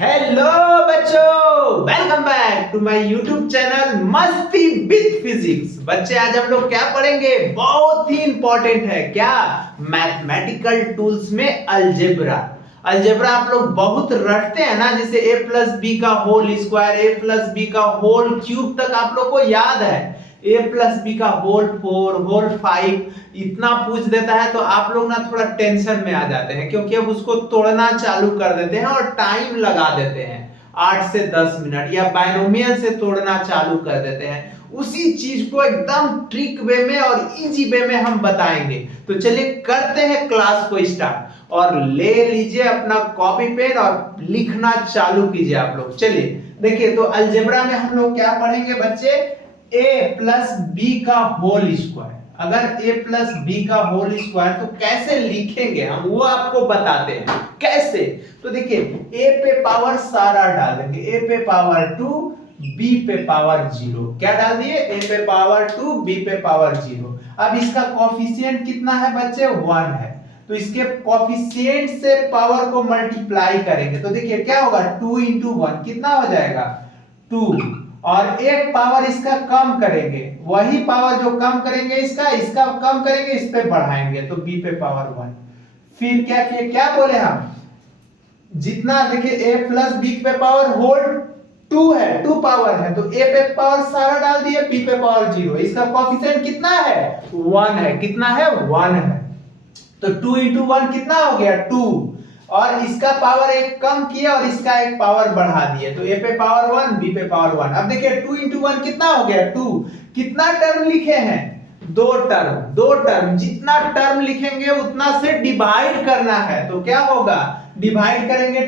Hello बच्चों, welcome back to my YouTube channel मस्ती with physics. बच्चे आज हम लोग क्या पढ़ेंगे? बहुत ही इंपॉर्टेंट है। क्या? मैथमेटिकल टूल्स में अलजेब्रा। अलजेब्रा आप लोग बहुत रटते हैं ना, जैसे a प्लस बी का whole square, a plus B का होल क्यूब तक आप लोग को याद है। a प्लस बी का होल 4 होल 5 इतना पूछ देता है तो आप लोग ना थोड़ा टेंशन में आ जाते हैं, क्योंकि अब उसको तोड़ना चालू कर देते हैं और टाइम लगा देते हैं 8 से 10 मिनट, या बाइनोमियल से तोड़ना चालू कर देते हैं। उसी चीज को एकदम ट्रिक वे में और इजी वे में हम बताएंगे। तो चलिए करते हैं क्लास को स्टार्ट, और ले लीजिए अपना कॉपी पेन और लिखना चालू कीजिए आप लोग। चलिए देखिए, तो अलजेब्रा में हम लोग क्या पढ़ेंगे बच्चे? a प्लस बी का होल स्क्वायर। अगर a प्लस बी का होल स्क्वायर तो कैसे लिखेंगे हम, वो आपको बताते हैं कैसे। तो देखिए, a पे पावर सारा डाल देंगे, a पे पावर 2, b पे पावर 0। क्या डाल दिए? a पे पावर 2, b पे पावर 0। अब इसका कोफिशिएंट कितना है बच्चे? 1 है। तो इसके कोफिशिएंट से पावर को मल्टीप्लाई करेंगे तो देखिए क्या होगा, 2 इंटू 1 कितना हो जाएगा? 2। और एक पावर इसका कम करेंगे, वही पावर जो कम करेंगे इसका कम करेंगे, इस पे बढ़ाएंगे तो b पे पावर 1। फिर क्या किए, क्या बोले हम? जितना देखिए a प्लस बी पे पावर होल 2 है, 2 पावर है, तो a पे पावर सारा डाल दिए, b पे पावर 0। इसका कोफिशिएंट कितना है? 1 है। कितना है? 1 है। तो 2 इंटू 1 कितना हो गया? 2। और इसका पावर एक कम किया और इसका एक पावर बढ़ा दिए, तो a पे पावर 1, b पे पावर 1। अब देखिए 2 इंटू 1 कितना हो गया? 2। कितना टर्म लिखे हैं? 2 टर्म। 2 टर्म, जितना टर्म लिखेंगे उतना से डिवाइड करना है। तो क्या होगा? डिवाइड करेंगे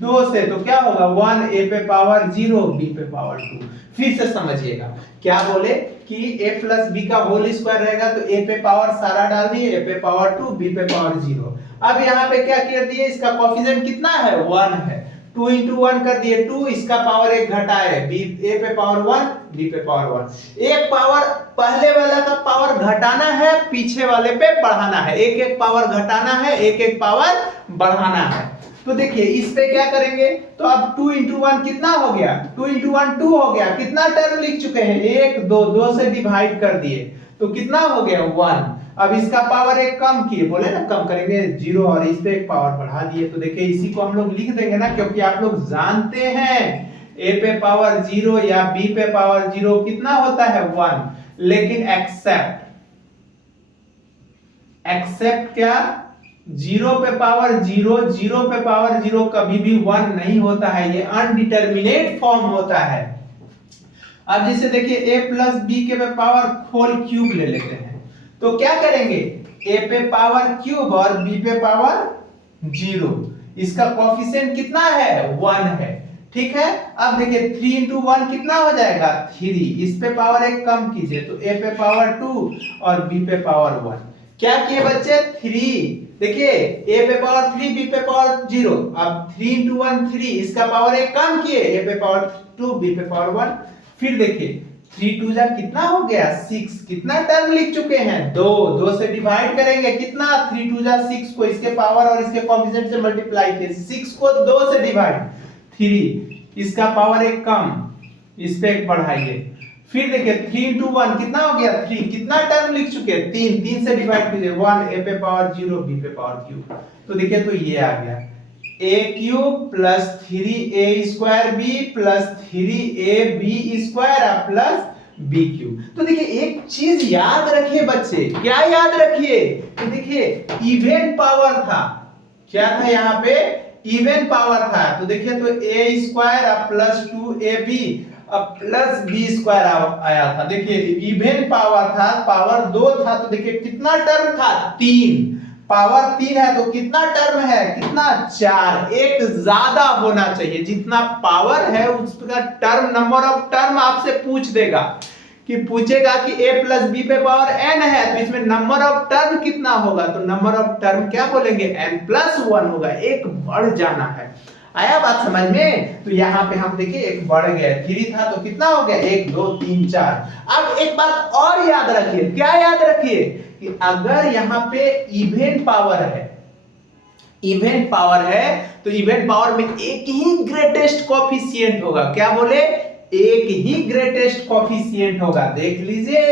2 से तो क्या होगा? 1, a पे पावर 0, b पे पावर 2। फिर से समझिएगा, क्या बोले कि a प्लस बी का होल स्क्वायर रहेगा तो a पे पावर सारा डाल दिए, a पे पावर 2, b पे पावर 0। अब यहाँ पे क्या कर दिए, इसका कोफिशिएंट कितना है? 1 है। 2 इंटू 1 कर दिए 2, इसका पावर एक घटाए, a पे पावर 1, b पे पावर 1। एक पावर पहले वाला का पावर घटाना है, पीछे वाले पे बढ़ाना है। एक एक पावर घटाना है, एक एक पावर बढ़ाना है। तो देखिए इस पे क्या करेंगे, तो अब 2 इंटू 1 कितना हो गया? 2 इंटू 1 2 हो गया। कितना टर्म लिख चुके हैं? 1 2, 2 से डिवाइड कर दिए तो कितना हो गया? 1। अब इसका पावर एक कम किए, बोले ना कम करेंगे 0, और इस पे एक पावर बढ़ा दिए। तो देखिए इसी को हम लोग लिख देंगे ना, क्योंकि आप लोग जानते हैं a पे पावर 0 या b पे पावर 0 कितना होता है? 1। लेकिन एक्सेप्ट क्या? 0 पे पावर 0, 0 पे पावर 0 कभी भी 1 नहीं होता है, ये अनडिटरमिनेट फॉर्म होता है। अब जैसे देखिए a प्लस बी के पे पावर होल क्यूब ले लेते हैं, तो क्या करेंगे? a पे पावर क्यूब और b पे पावर 0। इसका कोफिशिएंट कितना है? 1 है। ठीक है। अब देखिए 3 इंटू 1 कितना हो जाएगा? 3। इस पे पावर एक कम कीजिए तो a पे पावर 2 और b पे पावर 1। क्या किए बच्चे? 3। देखिए a पे पावर 3, b पे पावर 0। अब 3 इंटू 1 3, इसका पावर एक कम किए, a पे पावर 2, b पे पावर 1। फिर देखिए 3 2 जा कितना हो गया? 6। कितना टर्म लिख चुके हैं? 2। 2 से डिवाइड करेंगे कितना? 3 2 जा 6 को इसके पावर और इसके कोएफिशिएंट से मल्टीप्लाई किए, 6 को 2 से डिवाइड, 3। इसका पावर एक कम, इस पे एक बढ़ाइए। फिर देखिए 3 इंटू 1 कितना हो गया? 3। कितना टर्म लिख चुके हैं? 3। 3 से डिवाइड कीजिए, 1 a पे पावर 0, b पे पावर क्यूब। तो देखिए तो ये आ गया a cube plus 3a square b plus 3ab square plus b cube. तो देखिए एक चीज याद रखिए बच्चे, क्या याद रखिए कि देखिए इवन पावर था। क्या था यहाँ पे? इवन पावर था। तो देखिए तो a स्क्वायर प्लस 2ab अब प्लस b स्क्वायर आया था। देखिए इवन पावर था, पावर 2 था, तो देखिए कितना टर्म था? 3। पावर 3 है तो कितना टर्म है? कितना? 4। एक ज्यादा होना चाहिए, जितना पावर है उसका टर्म, नंबर ऑफ टर्म आपसे पूछ देगा, कि पूछेगा कि a प्लस बी पे पावर n है तो इसमें नंबर ऑफ टर्म कितना होगा? तो नंबर ऑफ टर्म क्या बोलेंगे? n प्लस 1 होगा, एक बढ़ जाना है। आया बात समझ में? तो यहाँ पे हम देखिए एक बढ़ गया, 3 था तो कितना हो गया? 1 2 3 4। अब एक बात और याद रखिए, क्या याद रखिए कि अगर यहाँ पे इवन पावर है, इवन पावर है तो इवन पावर में एक ही ग्रेटेस्ट कोफिशिएंट होगा। क्या बोले? एक ही ग्रेटेस्ट कोफिशिएंट होगा। देख लीजिए,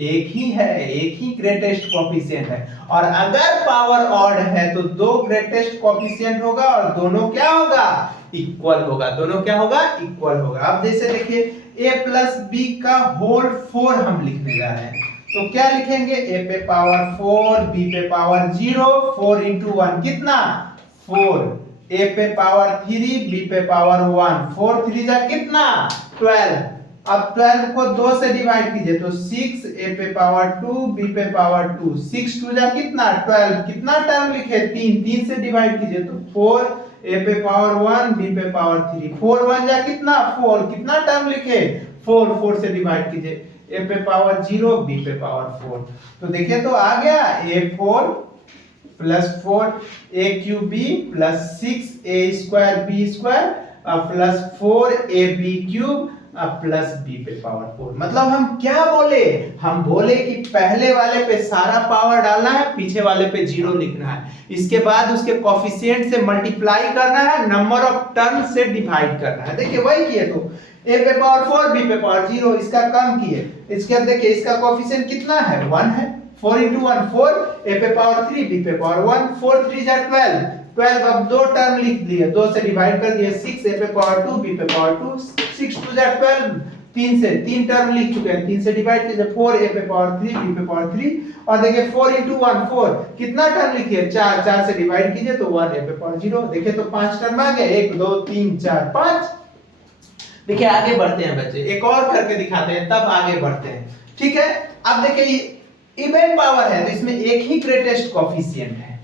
एक ही है, एक ही ग्रेटेस्ट कोफिशिएंट है। और अगर पावर ऑड है तो दो ग्रेटेस्ट कोफिशिएंट होगा और दोनों क्या होगा? इक्वल होगा। दोनों क्या होगा? इक्वल होगा। अब जैसे देखिए a प्लस बी का होल 4 हम लिखने जा रहे हैं, तो क्या लिखेंगे? a पे पावर 4, b पे पावर 0, 4 इंटू 1 कितना? 4। a पे पावर 3, b पे पावर 1, 4 3 जा कितना? 12। अब 12 को 2 से डिवाइड कीजिए तो 6, a पे पावर 2, b पे पावर 2, 6 2 जा कितना? 12। कितना टर्म लिखे? 3, 3 से डिवाइड कीजिए तो 4, a पे पावर 1, b पे पावर 3, 4 1 जा कितना? 4। कितना टर्म लिखे? 4, 4 से डिवाइड कीजिए, a पे पावर 0, b पे पावर 4। तो देखिए तो आ गया a4 plus 4 a cube b plus 6 a square b square plus 4 a b cube plus b पे पावर 4। मतलब हम क्या बोले? हम बोले कि पहले वाले पे सारा पावर डालना है, पीछे वाले पे 0 लिखना है, इसके बाद उसके कोफिशिएंट से मल्टीप्लाई करना है, नंबर ऑफ टर्म से डिवाइड करना है। देखिए वही किए तो a पे पावर 4, b पे पावर 0, इसका कम किए। इसके बाद देखिए इसका कोफिशिएंट कितना है? 1 है। 4 इंटू 1 4, a पे पावर 3, b पे पावर 1, 4 3 जा 12, 12। अब दो टर्म लिख दिए, 2 से डिवाइड कर दिए, 6 a पे पावर 2, b पे पावर 2, 6 2 जा 12, 3 से 3 टर्म लिख चुके हैं, 3 से डिवाइड कीजिए, 4 a पे पावर 3, b पे पावर 3। और देखिए 4 इंटू 1 4, कितना टर्म लिखिए? 4, 4 से डिवाइड कीजिए तो 1 a पे पावर 0। देखिए तो 5 टर्म आ गए, 1 2 3 4 5। देखिए आगे बढ़ते हैं बच्चे, एक और करके दिखाते हैं तब आगे बढ़ते हैं। ठीक है, अब देखिए इवन पावर है तो इसमें एक ही ग्रेटेस्ट कोफिशिएंट है,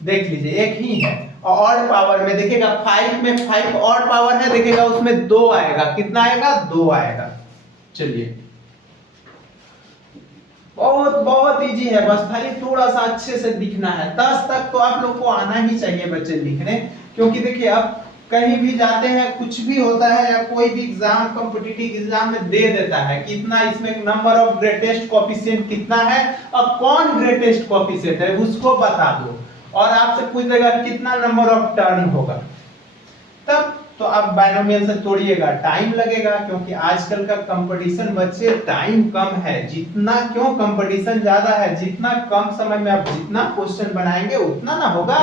देख लीजिए एक ही है। और ऑड पावर में देखिएगा 5 में 5 ऑड पावर है, देखिएगा उसमें 2 आएगा। कितना आएगा? 2 आएगा। चलिए बहुत बहुत इजी है, बस खाली थोड़ा सा अच्छे से दिखना है। 10 तक तो आप लोग को आना ही चाहिए बच्चे लिखने, क्योंकि देखिए अब कहीं भी जाते हैं, कुछ भी होता है या कोई भी एग्जाम कॉम्पिटिटिव एग्जाम में दे देता है कितना इसमें नंबर ऑफ ग्रेटेस्ट कोफिशिएंट कितना है और कौन ग्रेटेस्ट कोफिशिएंट है उसको बता दो, और आपसे पूछ देगा कितना नंबर ऑफ टर्न होगा, तब तो आप बाइनोमियल से तोड़िएगा, टाइम लगेगा। क्योंकि आजकल का कंपटीशन बच्चे टाइम कम है। जितना क्यों कंपटीशन ज्यादा है, जितना कम समय में आप जितना क्वेश्चन बनाएंगे उतना ना होगा।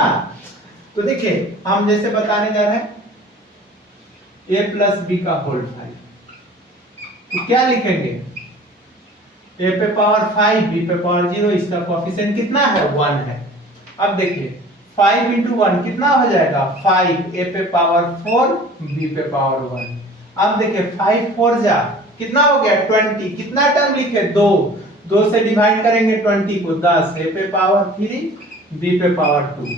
तो देखिए हम जैसे बताने जा रहे हैं a प्लस बी का होल 5, तो क्या लिखेंगे? a पे पावर 5, b पे पावर 0, इसका कोफिशिएंट कितना है? 1 है। अब देखिए 5 इंटू 1 कितना हो जाएगा? 5, a पे पावर 4, b पे पावर 1। अब देखिए 5 4 जा कितना हो गया? 20। कितना टर्म लिखे? 2, 2 से डिवाइड करेंगे 20 को 10, a पे पावर 3, b पे पावर 2,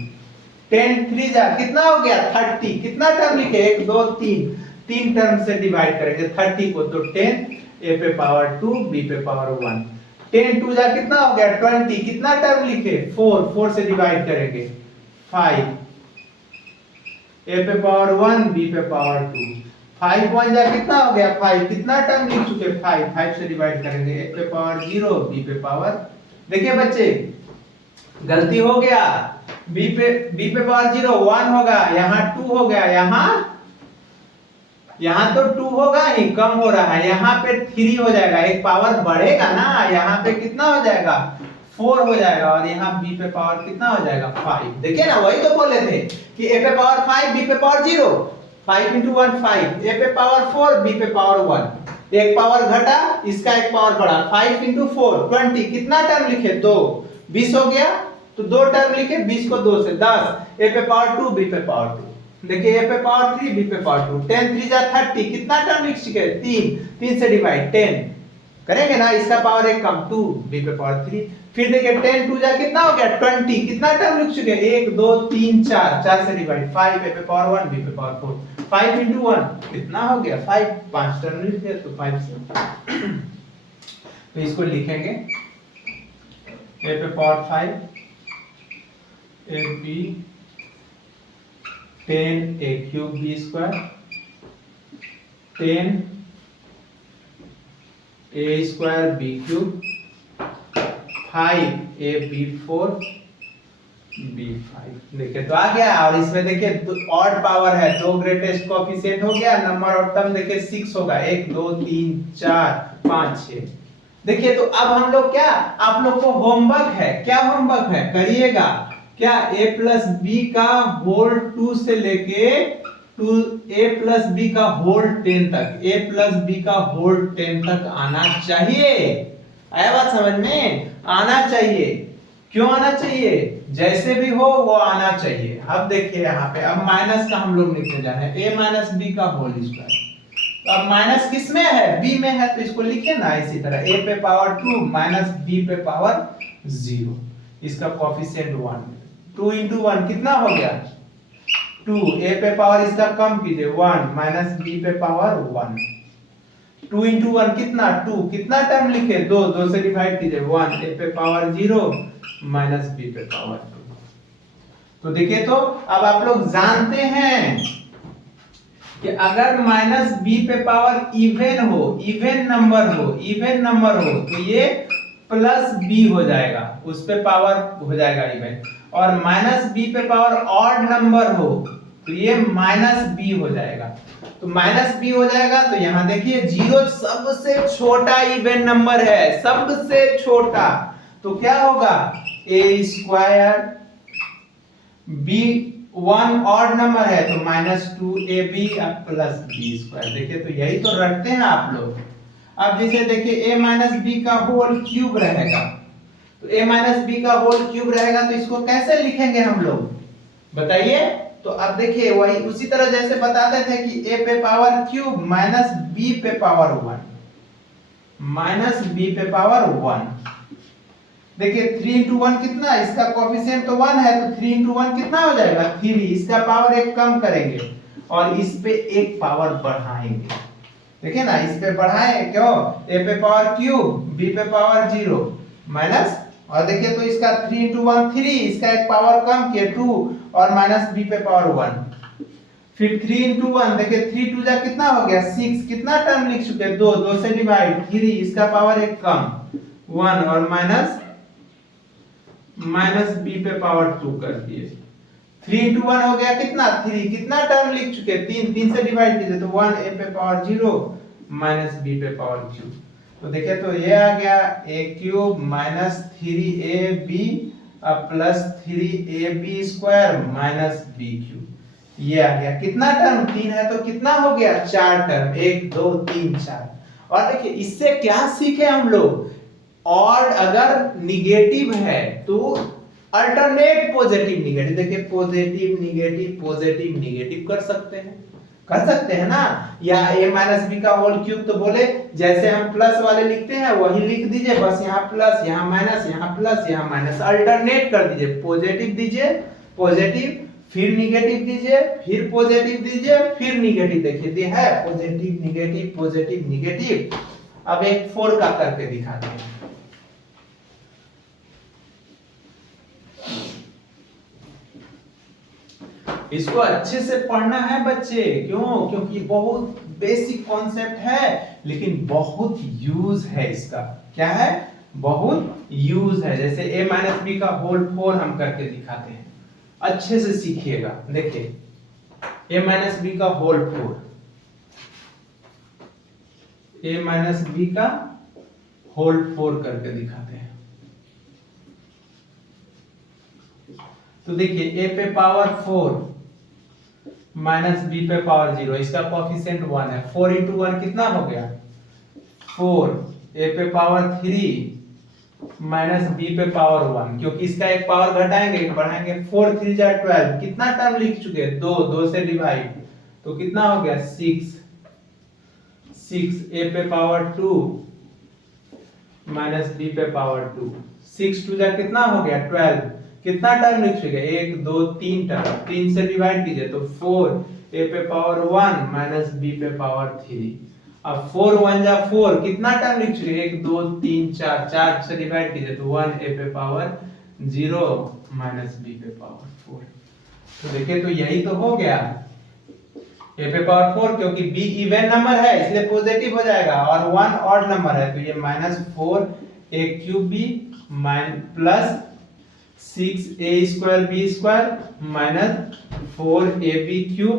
10 3 जा कितना हो गया? 30। कितना टर्म लिखे? 1 2 3, 3 टर्म से डिवाइड करेंगे 30 को तो 10, a पे पावर 2, b पे पावर 1, 10 2 जा कितना हो गया? 20। कितना टर्म लिखे? 4, 4 से डिवाइड करेंगे 5, a पे पावर 1, b पे पावर 2, 5 1 जा कितना हो गया? 5। कितना टर्म लिख चुके? 5, 5 से डिवाइड करेंगे, a पे पावर 0, b पे पावर, देखिए बच्चे गलती हो गया, b पे पावर 0 1 होगा, यहाँ 2 हो गया, यहाँ तो 2 होगा ही, कम हो रहा है, यहाँ पे 3 हो जाएगा, एक पावर बढ़ेगा ना, यहाँ पे कितना हो जाएगा? 4 हो जाएगा, और यहाँ b पे पावर कितना हो जाएगा? 5। देखिए ना वही तो बोले थे कि a पे पावर 5, b पे पावर 0, 5 इंटू 1 5, a पे पावर 4, b पे पावर 1, एक पावर घटा, इसका एक पावर बढ़ा, 5 इंटू 4 20। कितना टर्म लिखे? 2, 20 हो गया, तो 2 टर्म लिखे, 20 को 2 से 10, a पे पावर 2, b पे पावर 2, देखिए a पे पावर 3, b पे पावर 2, 10 3 जा 30। कितना टर्म लिख चुके? 3, 3 से डिवाइड 10 करेंगे ना, इसका पावर एक कम 2, b पे पावर 3। फिर देखिए 10 2 जा कितना हो गया? 20। कितना टर्म लिख चुके? 1 2 3 4, 4 से डिवाइड 5, a पे पावर 1, b पे पावर 4, 5 इंटू 1 कितना हो गया? 5, 5 टर्म लिख दिया तो 5 से तो इसको लिखेंगे a पे power 5, a b 10 a cube b square, 10 a square b cube, 5 a b 4 B5 देखिए तो आ गया। और इसमें देखिए ऑड पावर है, दो ग्रेटेस्ट कोएफिशिएंट हो गया, नंबर ऑफ टर्म देखिए 6 होगा, 1 2 3 4 5 6। देखिए तो अब हम लोग क्या, आप लोग को होमवर्क है, क्या होमवर्क है करिएगा, क्या a प्लस बी का होल 2 से लेके a प्लस बी का होल 10 तक, a प्लस बी का होल 10 तक आना चाहिए। आया बात समझ में? आना चाहिए। क्यों आना चाहिए? जैसे भी हो वो आना चाहिए। अब देखिए यहाँ पे अब माइनस का हम लोग लिखने जा रहे हैं, a माइनस बी का होल स्क्वायर। तो अब माइनस किस में है? b में है, तो इसको लिखे ना इसी तरह, a पे पावर 2 माइनस b पे पावर 0, इसका कोएफिशिएंट 1। 2 into 1 कितना हो गया? 2। a पे पावर इसका कम कीजिए 1 माइनस b पे पावर 1। 2 into 1 कितना? 2। कितना टर्म लिखे? 2। 2 से डिवाइड कीजिए 1, a पे पावर 0 माइनस b पे पावर 2। तो देखिए तो अब आप लोग जानते हैं कि अगर माइनस b पे पावर इवन हो, इवन नंबर हो तो ये प्लस b हो जाएगा, उस पे पावर हो जाएगा इवन। और माइनस b पे पावर ऑड नंबर हो तो ये माइनस b हो जाएगा। तो माइनस b हो जाएगा, तो यहां देखिए 0 सबसे छोटा इवन नंबर है, सबसे छोटा। तो क्या होगा? a square, b 1 odd number है तो minus 2ab plus b square. देखिए तो यही तो रखते हैं आप लोग। अब जैसे देखिए a माइनस बी का होल क्यूब रहेगा, तो a माइनस बी का होल क्यूब रहेगा, तो इसको कैसे लिखेंगे हम लोग बताइए? तो अब देखिए वही उसी तरह जैसे बताते थे कि a पे पावर क्यूब माइनस b पे पावर 1, माइनस b पे पावर 1। देखिए 3 into 1 कितना? इसका कोएफिशिएंट तो 1 है, तो 3 into 1 कितना हो जाएगा? 3। इसका पावर एक कम करेंगे और इस पे एक पावर बढ़ाएंगे। देखिए ना, इस पे बढ़ाएं क्यों? a पे पावर क्यूब, b पे पावर 0 माइनस, और देखिए तो इसका 3 into 1 3, इसका एक पावर कम किया 2 और माइनस b पे पावर 1। फिर 3 into 1 देखिए 3 2 जा कितना हो गया? 6। कितना टर्म लिख चुके हैं? 2। 2 से डिवाइड 3, इसका पावर एक कम 1 और माइनस b पे पावर 2 कर दिए। 3 into 1 हो गया कितना? 3। कितना टर्म लिख चुके? 3। 3 से डिवाइड कीजिए तो 1 a पे पावर 0 माइनस b पे पावर क्यूब। तो देखिए तो ये आ गया a cube minus 3ab plus 3ab square minus b cube. ये आ गया कितना टर्म? 3 है तो कितना हो गया? 4 टर्म, 1 2 3 4। और देखिए इससे क्या सीखे हम लोग? और अगर निगेटिव है तो अल्टरनेट पॉजिटिव निगेटिव, देखिए पॉजिटिव निगेटिव कर सकते हैं ना। या a माइनस बी का होल क्यूब तो बोले जैसे हम प्लस वाले लिखते हैं वही लिख दीजिए, बस यहाँ प्लस यहाँ माइनस, यहाँ प्लस यहाँ माइनस, अल्टरनेट कर दीजिए। पॉजिटिव दीजिए, पॉजिटिव, फिर निगेटिव दीजिए, फिर पॉजिटिव दीजिए, फिर निगेटिव। देखिए है पॉजिटिव निगेटिव। अब एक 4 का करके दिखाते हैं। इसको अच्छे से पढ़ना है बच्चे, क्यों? क्योंकि बहुत बेसिक कॉन्सेप्ट है लेकिन बहुत यूज है इसका। क्या है? बहुत यूज है। जैसे a माइनस बी का होल 4 हम करके दिखाते हैं, अच्छे से सीखिएगा। देखिए a माइनस बी का होल 4, a माइनस बी का होल 4 करके दिखाते हैं। तो देखिए a पे पावर 4 माइनस b पे पावर 0, इसका कोएफिशिएंट 1 है। 4 into 1 कितना हो गया? 4। a पे पावर 3 माइनस b पे पावर 1, क्योंकि इसका एक पावर घटाएंगे बढ़ाएंगे। 4 3 जा 12। कितना टर्म लिख चुके हैं? 2। 2 से डिवाइड तो कितना हो गया? 6। 6 a पे पावर 2 माइनस b पे पावर 2। 6 2 जा कितना हो गया? 12। कितना टर्म लिख चुके? 1 2 3 टर्म। 3 से डिवाइड कीजिए तो 4 a पे पावर 1 माइनस b पे पावर 3। अब 4 1 जा 4, कितना टर्म लिख चुके? 1 2 3 4। 4 से डिवाइड कीजिए तो 1 a पे पावर 0 माइनस b पे पावर 4। तो देखिए तो यही तो हो गया a पे पावर 4, क्योंकि b इवन नंबर है इसलिए पॉजिटिव हो जाएगा और 1 ऑड नंबर है तो ये minus 4 a cube b plus 6a² minus 4ab³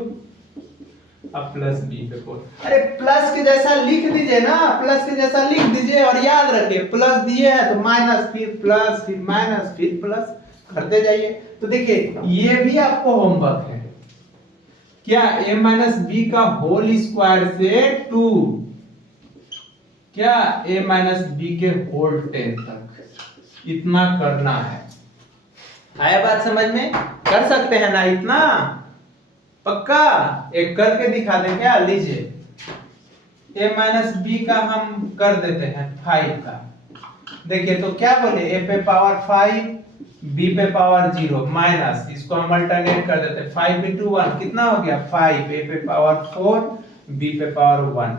अब प्लस b पे 4। अरे प्लस के जैसा लिख दीजिए ना, प्लस के जैसा लिख दीजिए और याद रखिए प्लस दिए है तो माइनस, फिर प्लस, फिर माइनस, फिर प्लस करते जाइए। तो देखिए ये भी आपको होमवर्क है क्या, a माइनस बी का होल स्क्वायर से 2 क्या a माइनस बी के होल 10 तक इतना करना है। आया बात समझ में? कर सकते हैं ना इतना? पक्का एक करके दिखा दें क्या? लीजिए a माइनस बी का हम कर देते हैं 5 का। देखिए तो क्या बोले, a पे पावर 5 b पे पावर 0 माइनस, इसको हम अल्टरनेट कर देते हैं 5 into 1 कितना हो गया 5, a पे पावर 4 b पे पावर 1,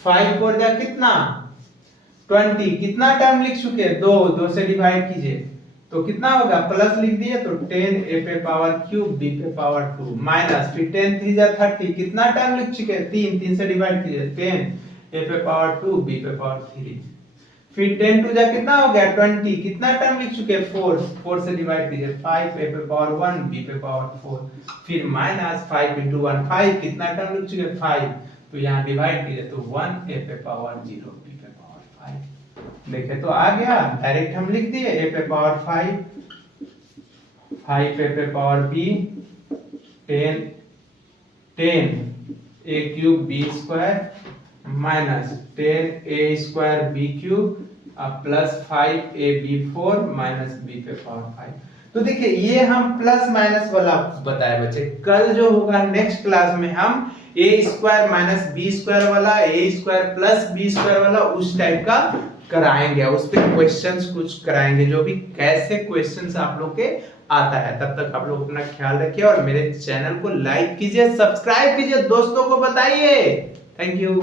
5 4 जा कितना 20, कितना टाइम लिख चुके हैं 2 से डिवाइड कीजिए तो कितना होगा, प्लस लिख दिए तो 10 a पे पावर क्यूब b पे पावर 2 माइनस, फिर 10 3 जा 30, कितना टाइम लिख चुके हैं 3 से डिवाइड कीजिए 10 a पे पावर 2 b पे पावर 3, फिर 10 2 जा कितना हो गया 20, कितना टाइम लिख चुके हैं 4 से डिवाइड कीजिए 5 a पे पावर 1 b पे पावर 4, फिर माइनस 5 into 1 5, कितना टाइम लिख चुके हैं 5, तो यहाँ डिवाइड कीजिए तो 1 a पे पावर 0 b पे पावर 5। देखे तो आ गया, डायरेक्ट हम लिख दिए a पे पावर 5 पे power b 10 a cube b square minus 10 a square b cube अब प्लस 5ab4 माइनस b पे पावर 5। तो देखिए ये हम प्लस माइनस वाला बताए बच्चे, कल जो होगा नेक्स्ट क्लास में हम a square minus b square वाला, a square plus b square वाला उस टाइप का कराएंगे, उस पे क्वेश्चंस कुछ कराएंगे जो भी कैसे क्वेश्चंस आप लोग के आता है। तब तक आप लोग अपना ख्याल रखिए और मेरे चैनल को लाइक कीजिए, सब्सक्राइब कीजिए, दोस्तों को बताइए। Thank you.